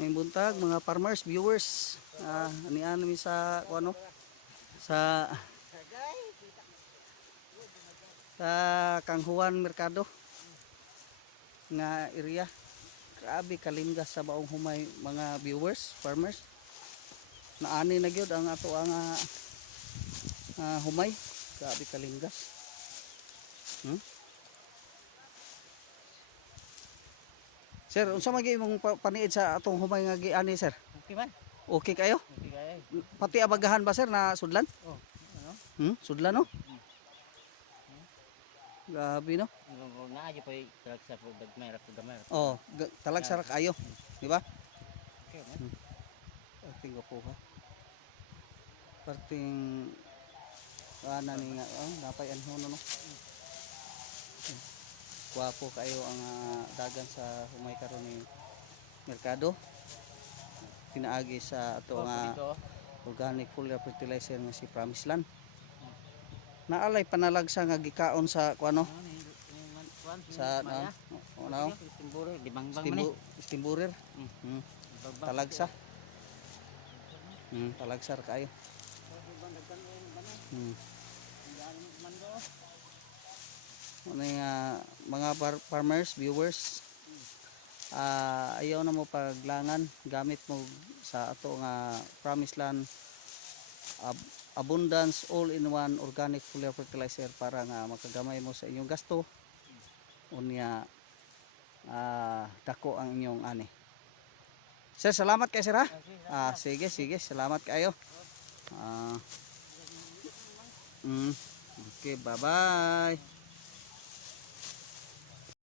May buntag mga farmers, viewers. Anian mi sa ano sa Kang Juan Mercado nga area. Grabe kalimgas sa baong humay mga viewers, farmers. Naani na gyud ang ato ang humay. Grabe kalimgas. Sir, unsa magi imong paniid sa atong humay nga giani, sir? Okay man. Okay kayo? Okay kaya. Pati abagahan ba, sir, na sudlan? Oh, ano? Sudlan, no? Grabe, no? Naayo pa talag sa dagmay ra gamay. Oh, talag sa kayo, di ba? Okay man. Parting ko po ha. Parting ana ni nga napay anho no. Guwapo kayo ang dagan sa humay karon ni merkado. Pinaagi sa ato nga organic foliar fertilizer nga si Promise Land. Naalay panalagsa nga gikaon sa kuano? Sa ano? Stimburer. Talagsa. Talagsa ra kayo. Mga farmers, viewers, ayaw na mo paglangan, gamit mo sa ato nga Promise Land Abundance all-in-one organic foliar fertilizer para nga makagamay mo sa inyong gasto. Unya dako ang inyong ani. Sir, salamat kay sir ha. Sige, salamat kayo. Okay, bye-bye.